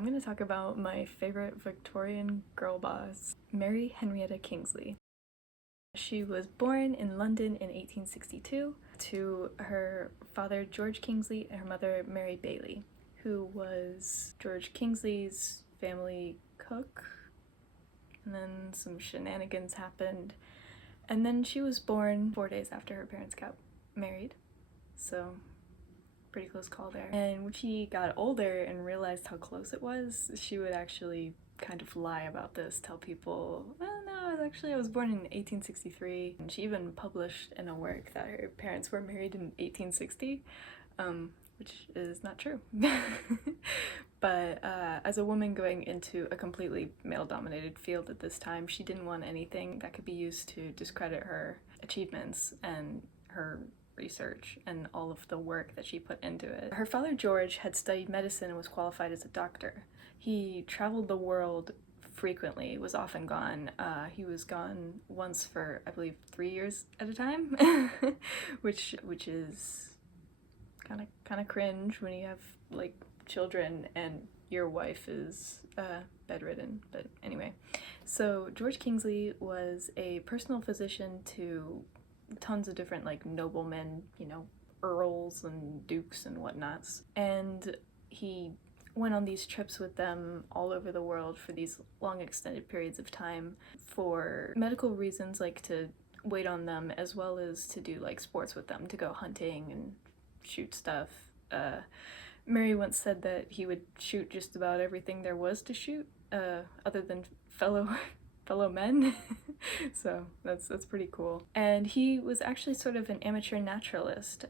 I'm going to talk about my favorite Victorian girl boss, Mary Henrietta Kingsley. She was born in London in 1862 to her father George Kingsley and her mother Mary Bailey, who was George Kingsley's family cook. And then some shenanigans happened, and then she was born 4 days after her parents got married, so pretty close call there. And when she got older and realized how close it was, she would actually kind of lie about this, tell people, well, no, I was born in 1863. And she even published in a work that her parents were married in 1860, which is not true. But as a woman going into a completely male-dominated field at this time, she didn't want anything that could be used to discredit her achievements and her research and all of the work that she put into it. Her father George had studied medicine and was qualified as a doctor. He traveled the world frequently, was often gone. He was gone once for, I believe, 3 years at a time, which is kind of cringe when you have like children and your wife is bedridden. But anyway, so George Kingsley was a personal physician to tons of different like noblemen, earls and dukes and whatnots, and he went on these trips with them all over the world for these long extended periods of time for medical reasons, like to wait on them, as well as to do like sports with them, to go hunting and shoot stuff. Mary once said that he would shoot just about everything there was to shoot, other than fellow men. So that's pretty cool. And he was actually sort of an amateur naturalist,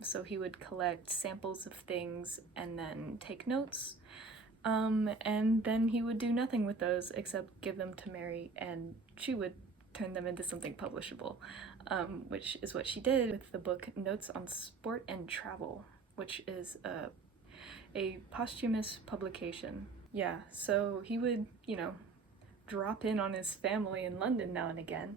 so he would collect samples of things and then take notes, and then he would do nothing with those except give them to Mary, and she would turn them into something publishable, which is what she did with the book Notes on Sport and Travel, which is a posthumous publication. Yeah, so he would, drop in on his family in London now and again.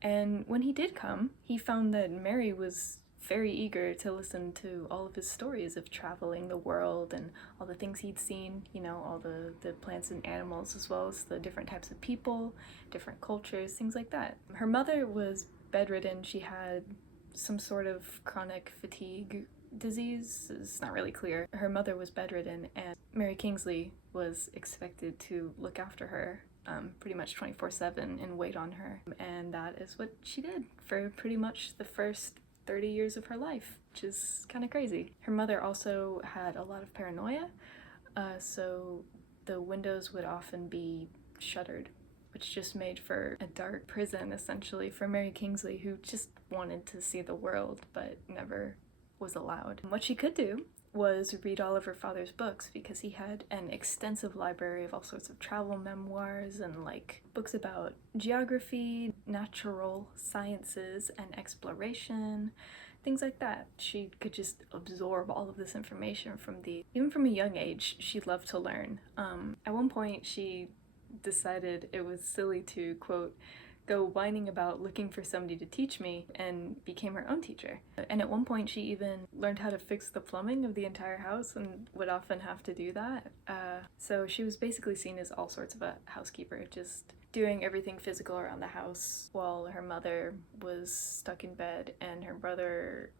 And when he did come, he found that Mary was very eager to listen to all of his stories of traveling the world and all the things he'd seen, all the plants and animals, as well as the different types of people, different cultures, things like that. Her mother was bedridden. She had some sort of chronic fatigue disease. It's not really clear. Her mother was bedridden, and Mary Kingsley was expected to look after her pretty much 24/7 and wait on her. And that is what she did for pretty much the first 30 years of her life, which is kind of crazy. Her mother also had a lot of paranoia, so the windows would often be shuttered, which just made for a dark prison, essentially, for Mary Kingsley, who just wanted to see the world but never was allowed. What she could do was read all of her father's books, because he had an extensive library of all sorts of travel memoirs and like books about geography, natural sciences, and exploration, things like that. She could just absorb all of this information even from a young age. She loved to learn. At one point she decided it was silly to, quote, go whining about looking for somebody to teach me, and became her own teacher. And at one point she even learned how to fix the plumbing of the entire house and would often have to do that. So she was basically seen as all sorts of a housekeeper, just doing everything physical around the house, while her mother was stuck in bed, and her brother,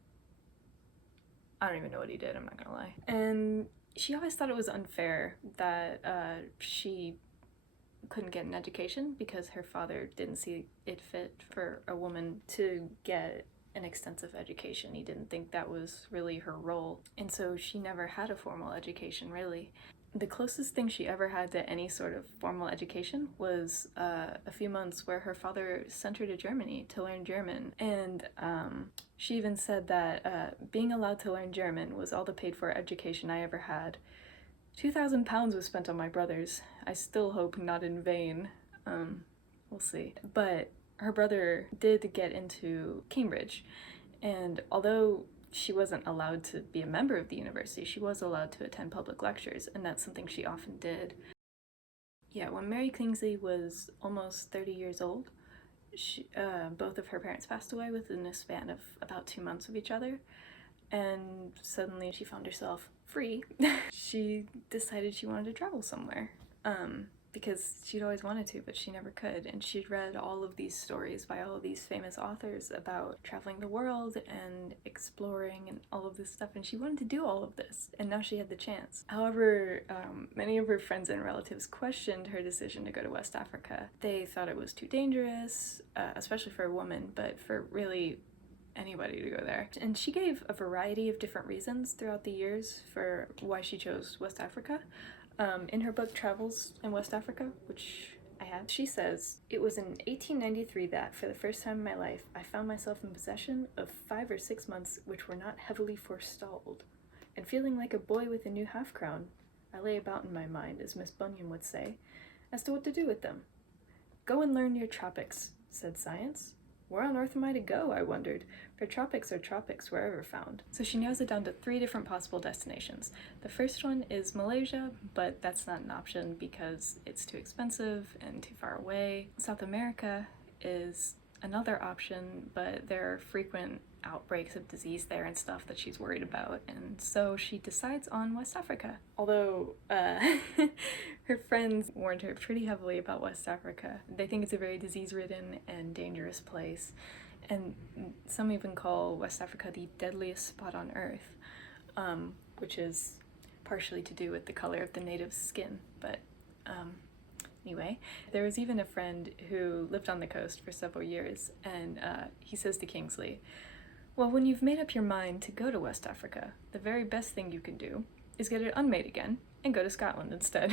I don't even know what he did, I'm not gonna lie. And she always thought it was unfair that she couldn't get an education, because her father didn't see it fit for a woman to get an extensive education. He didn't think that was really her role, and so she never had a formal education, really. The closest thing she ever had to any sort of formal education was a few months where her father sent her to Germany to learn German, and she even said that being allowed to learn German was all the paid-for education I ever had. 2,000 pounds was spent on my brothers. I still hope not in vain. We'll see. But her brother did get into Cambridge, and although she wasn't allowed to be a member of the university, she was allowed to attend public lectures, and that's something she often did. Yeah, when Mary Kingsley was almost 30 years old, both of her parents passed away within a span of about 2 months of each other. and suddenly she found herself free. She decided she wanted to travel somewhere. Because she'd always wanted to, but she never could. And she'd read all of these stories by all of these famous authors about traveling the world and exploring and all of this stuff, and she wanted to do all of this, and now she had the chance. However, many of her friends and relatives questioned her decision to go to West Africa. They thought it was too dangerous, especially for a woman, but for really anybody to go there. And she gave a variety of different reasons throughout the years for why she chose West Africa. In her book Travels in West Africa, which I have, she says, "It was in 1893 that, for the first time in my life, I found myself in possession of 5 or 6 months which were not heavily forestalled, and feeling like a boy with a new half-crown, I lay about in my mind, as Miss Bunyan would say, as to what to do with them. Go and learn your tropics," said science. Where on earth am I to go, I wondered, for tropics are tropics wherever found. So she narrows it down to 3 different possible destinations. The first one is Malaysia, but that's not an option because it's too expensive and too far away. South America is another option, but there are frequent outbreaks of disease there and stuff that she's worried about, and so she decides on West Africa. Although her friends warned her pretty heavily about West Africa. They think it's a very disease-ridden and dangerous place, and some even call West Africa the deadliest spot on Earth, which is partially to do with the color of the natives' skin, but anyway, there was even a friend who lived on the coast for several years, and he says to Kingsley, "Well, when you've made up your mind to go to West Africa, the very best thing you can do is get it unmade again and go to Scotland instead."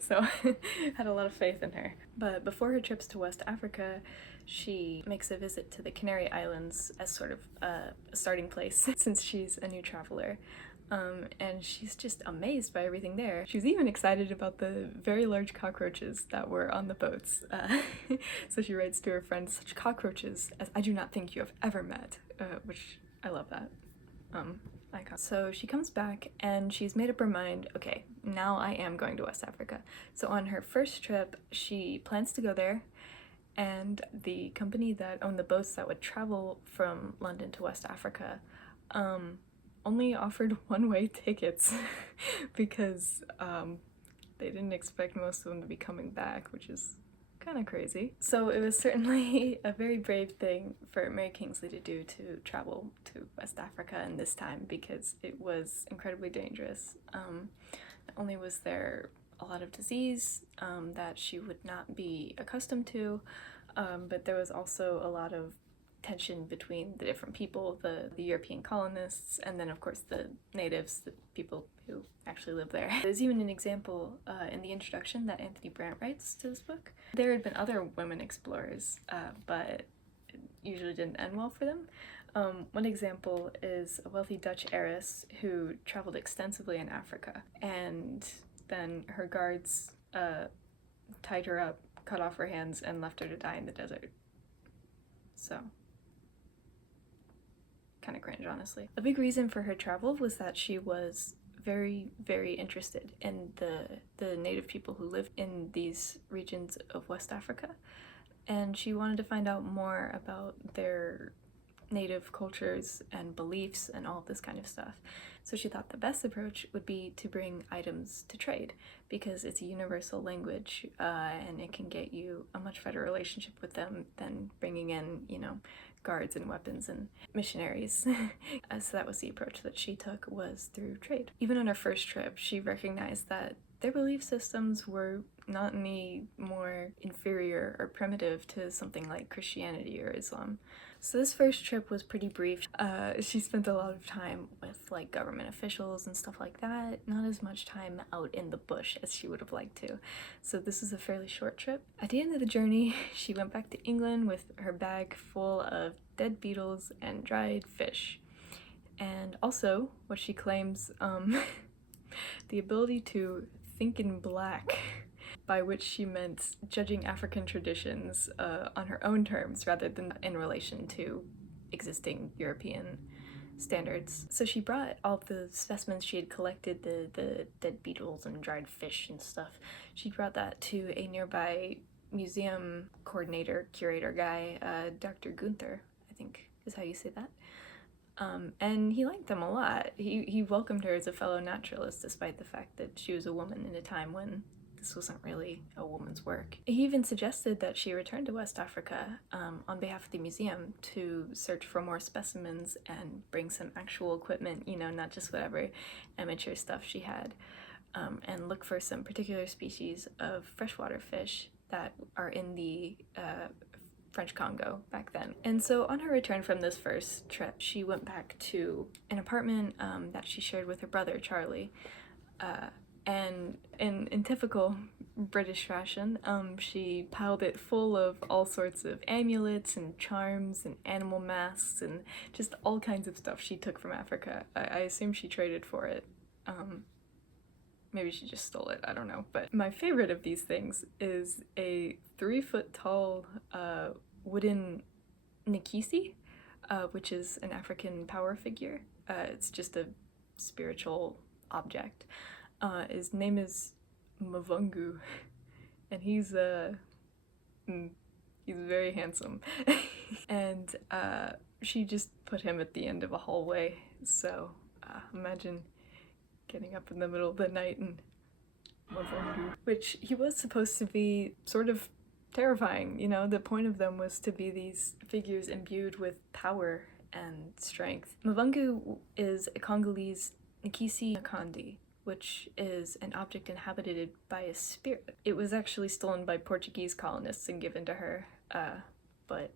So, had a lot of faith in her. But before her trips to West Africa, she makes a visit to the Canary Islands as sort of a starting place since she's a new traveler. And she's just amazed by everything there. She was even excited about the very large cockroaches that were on the boats. So she writes to her friends, "Such cockroaches as I do not think you have ever met," which I love that. Icon. So she comes back and she's made up her mind, okay, now I am going to West Africa. So on her first trip, she plans to go there, and the company that owned the boats that would travel from London to West Africa, only offered one-way tickets because they didn't expect most of them to be coming back, which is kind of crazy. So it was certainly a very brave thing for Mary Kingsley to do, to travel to West Africa in this time, because it was incredibly dangerous. Not only was there a lot of disease that she would not be accustomed to, but there was also a lot of tension between the different people, the European colonists, and then of course the natives, the people who actually live there. There's even an example in the introduction that Anthony Brandt writes to this book. There had been other women explorers, but it usually didn't end well for them. One example is a wealthy Dutch heiress who traveled extensively in Africa, and then her guards tied her up, cut off her hands, and left her to die in the desert. So, kind of cringe, honestly. A big reason for her travel was that she was very, very interested in the native people who lived in these regions of West Africa, and she wanted to find out more about their native cultures and beliefs and all this kind of stuff. So she thought the best approach would be to bring items to trade, because it's a universal language and it can get you a much better relationship with them than bringing in, you know, guards and weapons and missionaries. So that was the approach that she took, was through trade. Even on her first trip, she recognized that their belief systems were not any more inferior or primitive to something like Christianity or Islam. So this first trip was pretty brief. She spent a lot of time with like government officials and stuff like that, not as much time out in the bush as she would have liked to. So this was a fairly short trip. At the end of the journey, she went back to England with her bag full of dead beetles and dried fish. And also, what she claims, the ability to think in black, by which she meant judging African traditions on her own terms rather than in relation to existing European standards. So she brought all the specimens she had collected, the dead beetles and dried fish and stuff. She brought that to a nearby museum coordinator, curator guy, Dr. Gunther, I think is how you say that. And he liked them a lot. He welcomed her as a fellow naturalist, despite the fact that she was a woman in a time when this wasn't really a woman's work. He even suggested that she return to West Africa on behalf of the museum to search for more specimens and bring some actual equipment, you know, not just whatever amateur stuff she had, and look for some particular species of freshwater fish that are in the French Congo back then. And so on her return from this first trip, she went back to an apartment that she shared with her brother, Charlie. And in typical British fashion, she piled it full of all sorts of amulets and charms and animal masks and just all kinds of stuff she took from Africa. I assume she traded for it. Maybe she just stole it, I don't know. But my favorite of these things is a 3-foot tall wooden Nkisi, which is an African power figure. It's just a spiritual object. His name is Mavungu, and he's very handsome. And she just put him at the end of a hallway, so imagine getting up in the middle of the night and Mavungu. Which he was supposed to be sort of terrifying, you know? The point of them was to be these figures imbued with power and strength. Mavungu is a Congolese Nkisi Nakandi, which is an object inhabited by a spirit. It was actually stolen by Portuguese colonists and given to her, but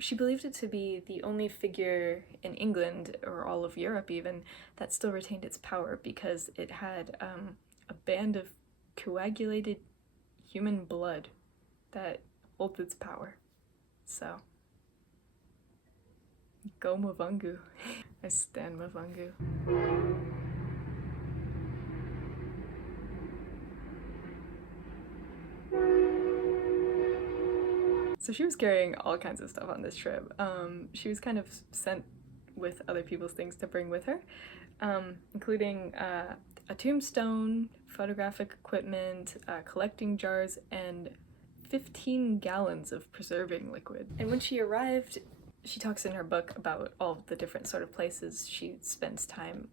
she believed it to be the only figure in England, or all of Europe even, that still retained its power because it had a band of coagulated human blood that holds its power. So, go Mavungu. I stan Mavungu. So she was carrying all kinds of stuff on this trip. She was kind of sent with other people's things to bring with her, including a tombstone, photographic equipment, collecting jars, and 15 gallons of preserving liquid. And when she arrived, she talks in her book about all the different sort of places she spends time,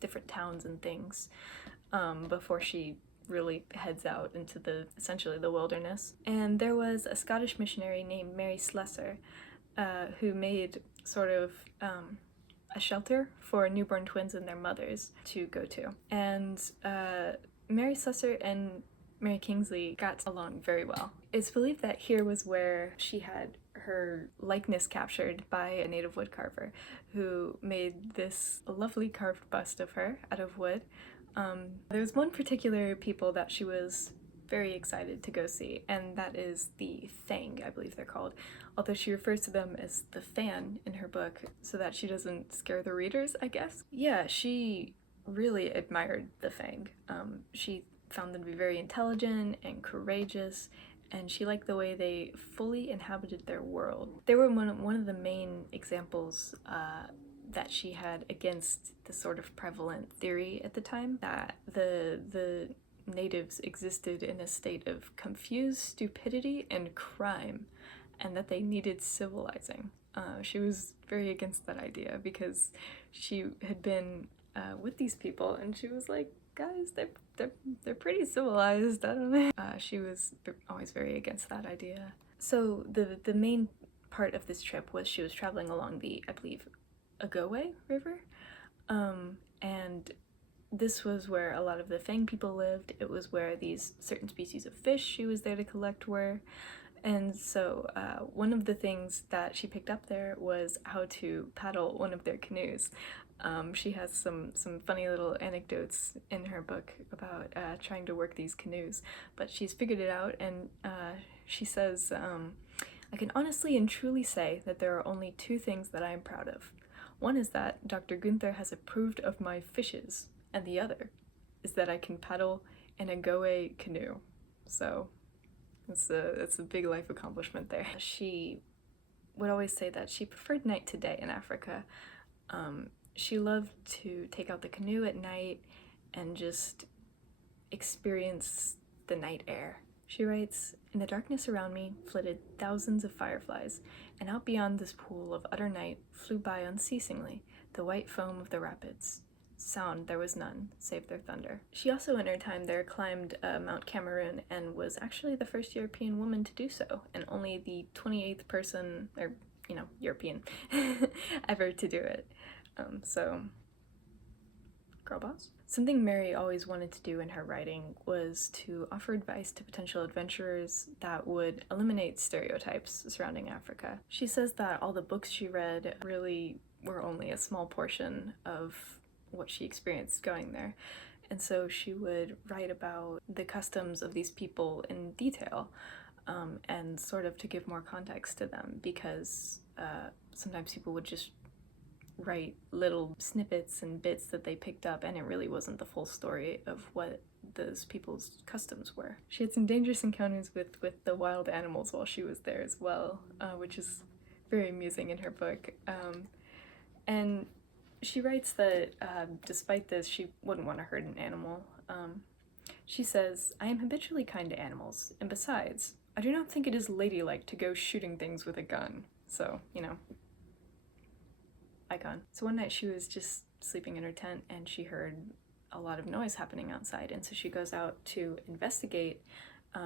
different towns and things, before she really heads out into essentially the wilderness. And there was a Scottish missionary named Mary Slessor, who made sort of a shelter for newborn twins and their mothers to go to. And Mary Slessor and Mary Kingsley got along very well. It's believed that here was where she had her likeness captured by a native woodcarver who made this lovely carved bust of her out of wood. There's one particular people that she was very excited to go see, and that is the Thang, I believe they're called, although she refers to them as the Fan in her book so that she doesn't scare the readers, I guess. Yeah, she really admired the Fang. She found them to be very intelligent and courageous, and she liked the way they fully inhabited their world. They were one of the main examples that she had against the sort of prevalent theory at the time that the natives existed in a state of confused stupidity and crime, and that they needed civilizing. She was very against that idea because she had been with these people, and she was like, guys, they're pretty civilized, I don't know. She was always very against that idea. So the main part of this trip was she was traveling along the, I believe, Ogowe River, and this was where a lot of the Fang people lived. It was where these certain species of fish she was there to collect were, and so one of the things that she picked up there was how to paddle one of their canoes. She has some funny little anecdotes in her book about trying to work these canoes, but she's figured it out, and she says, I can honestly and truly say that there are only 2 things that I am proud of. One is that Dr. Gunther has approved of my fishes, and the other is that I can paddle an Ogowe canoe. So it's a big life accomplishment there. She would always say that she preferred night to day in Africa. She loved to take out the canoe at night and just experience the night air She writes, "In the darkness around me flitted thousands of fireflies, and out beyond this pool of utter night flew by unceasingly the white foam of the rapids. Sound there was none, save their thunder." She also in her time there climbed Mount Cameroon and was actually the first European woman to do so, and only the 28th person, or, European, ever to do it. So, girl boss. Something Mary always wanted to do in her writing was to offer advice to potential adventurers that would eliminate stereotypes surrounding Africa. She says that all the books she read really were only a small portion of what she experienced going there. And so she would write about the customs of these people in detail, and sort of to give more context to them, because sometimes people would just write little snippets and bits that they picked up, and it really wasn't the full story of what those people's customs were. She had some dangerous encounters with the wild animals while she was there as well, which is very amusing in her book. And she writes that despite this, she wouldn't want to hurt an animal. She says, "I am habitually kind to animals, and besides, I do not think it is ladylike to go shooting things with a gun." So, icon. So one night she was just sleeping in her tent and she heard a lot of noise happening outside, and so she goes out to investigate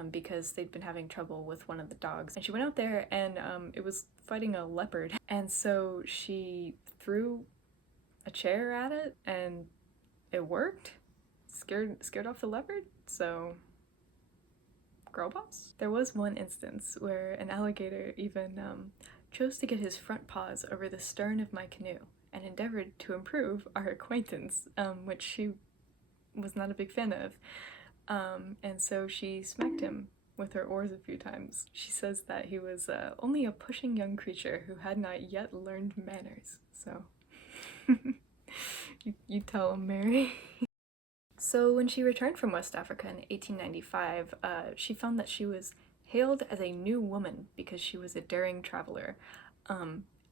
because they'd been having trouble with one of the dogs. And she went out there and it was fighting a leopard, and so she threw a chair at it and it worked. Scared off the leopard. So, girl boss. There was one instance where an alligator even chose to get his front paws over the stern of my canoe and endeavored to improve our acquaintance, which she was not a big fan of. And so she smacked him with her oars a few times. She says that he was only a pushing young creature who had not yet learned manners. So, you tell him, Mary. So when she returned from West Africa in 1895, she found that she was hailed as a new woman because she was a daring traveler,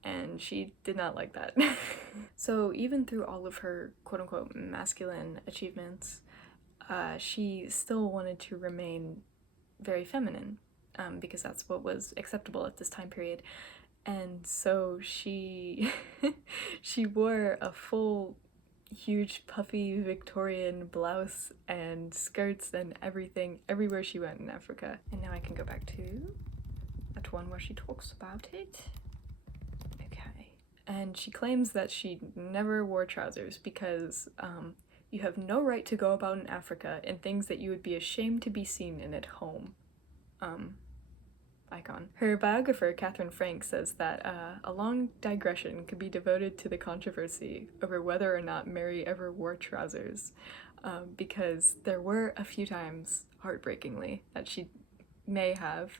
and she did not like that. So even through all of her quote-unquote masculine achievements, she still wanted to remain very feminine, because that's what was acceptable at this time period. And so she she wore a full huge puffy Victorian blouse and skirts and everything everywhere she went in Africa. And now I can go back to that one where she talks about it. Okay. And she claims that she never wore trousers because you have no right to go about in Africa in things that you would be ashamed to be seen in at home. Icon. Her biographer, Catherine Frank, says that a long digression could be devoted to the controversy over whether or not Mary ever wore trousers, because there were a few times, heartbreakingly, that she may have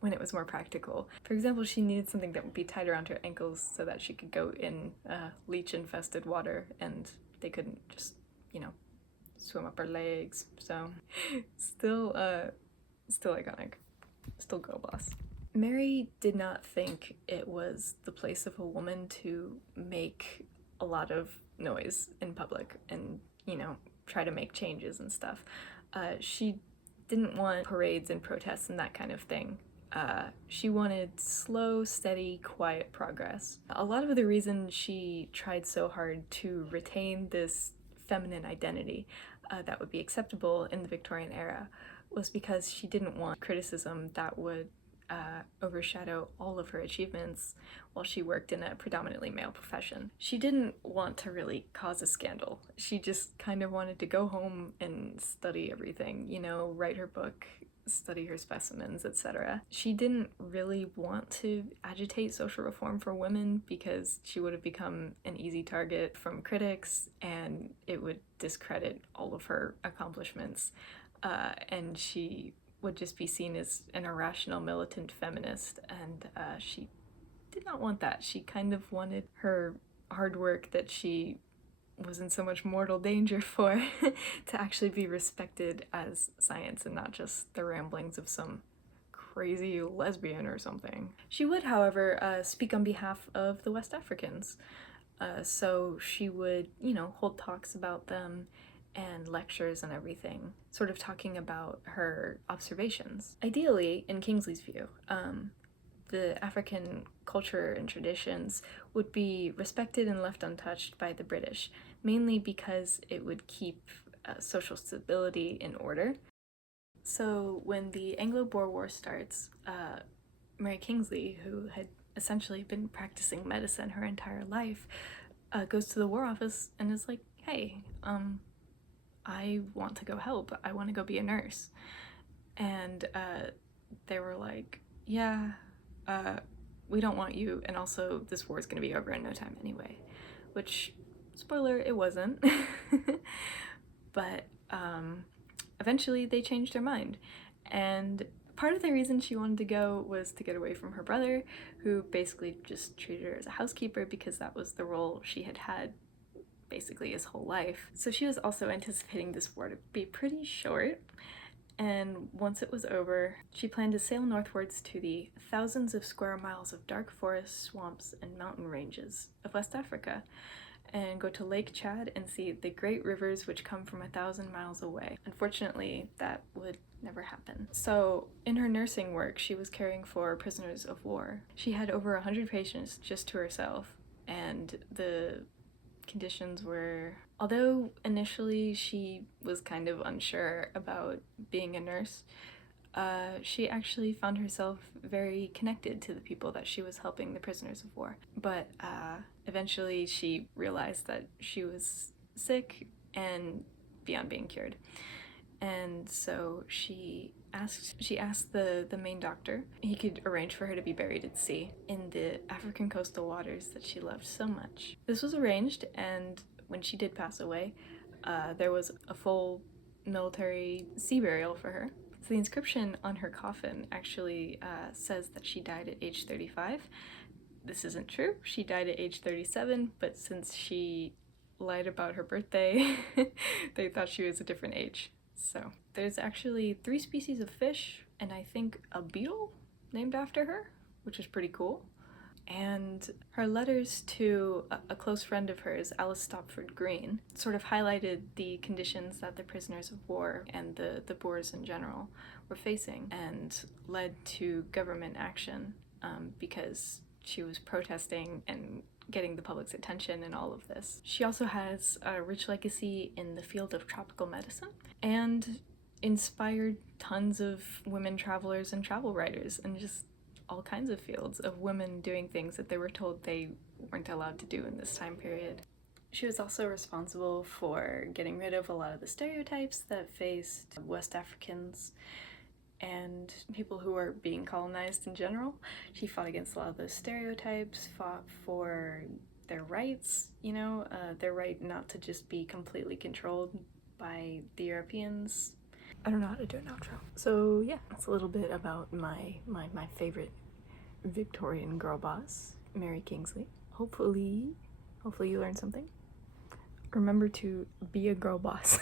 when it was more practical. For example, she needed something that would be tied around her ankles so that she could go in leech-infested water and they couldn't just, swim up her legs. So, still iconic. Still girl boss. Mary did not think it was the place of a woman to make a lot of noise in public and, try to make changes and stuff. She didn't want parades and protests and that kind of thing. She wanted slow, steady, quiet progress. A lot of the reason she tried so hard to retain this feminine identity that would be acceptable in the Victorian era was because she didn't want criticism that would overshadow all of her achievements while she worked in a predominantly male profession. She didn't want to really cause a scandal. She just kind of wanted to go home and study everything, write her book, study her specimens, etc. She didn't really want to agitate social reform for women because she would have become an easy target from critics and it would discredit all of her accomplishments. And she would just be seen as an irrational militant feminist, and she did not want that. She kind of wanted her hard work that she was in so much mortal danger for to actually be respected as science and not just the ramblings of some crazy lesbian or something. She would, however, speak on behalf of the West Africans. So she would, hold talks about them and lectures and everything, sort of talking about her observations. Ideally, in Kingsley's view, the African culture and traditions would be respected and left untouched by the British, mainly because it would keep social stability in order. So when the Anglo-Boer War starts, Mary Kingsley, who had essentially been practicing medicine her entire life, goes to the War Office and is like, hey, I want to go help. I want to go be a nurse. And they were like, yeah, we don't want you, and also this war is going to be over in no time anyway. Which, spoiler, it wasn't. But eventually they changed their mind. And part of the reason she wanted to go was to get away from her brother, who basically just treated her as a housekeeper because that was the role she had had basically his whole life. So she was also anticipating this war to be pretty short, and once it was over, she planned to sail northwards to the thousands of square miles of dark forests, swamps, and mountain ranges of West Africa, and go to Lake Chad and see the great rivers which come from 1,000 miles away. Unfortunately, that would never happen. So in her nursing work, she was caring for prisoners of war. She had over 100 patients just to herself, and the conditions were, although initially she was kind of unsure about being a nurse, she actually found herself very connected to the people that she was helping, the prisoners of war. But eventually she realized that she was sick and beyond being cured. And so she asked the main doctor he could arrange for her to be buried at sea in the African coastal waters that she loved so much. This was arranged, and when she did pass away, there was a full military sea burial for her. So the inscription on her coffin actually says that she died at age 35. This isn't true. She died at age 37, but since she lied about her birthday, they thought she was a different age. So there's actually 3 species of fish and I think a beetle named after her, which is pretty cool. And her letters to a close friend of hers, Alice Stopford Green, sort of highlighted the conditions that the prisoners of war and the Boers in general were facing, and led to government action because she was protesting and getting the public's attention in all of this. She also has a rich legacy in the field of tropical medicine and inspired tons of women travelers and travel writers, and just all kinds of fields of women doing things that they were told they weren't allowed to do in this time period. She was also responsible for getting rid of a lot of the stereotypes that faced West Africans and people who were being colonized in general. She fought against a lot of those stereotypes, fought for their rights, their right not to just be completely controlled by the Europeans. I don't know how to do an outro. So yeah, that's a little bit about my favorite Victorian girl boss, Mary Kingsley. Hopefully you learned something. Remember to be a girl boss.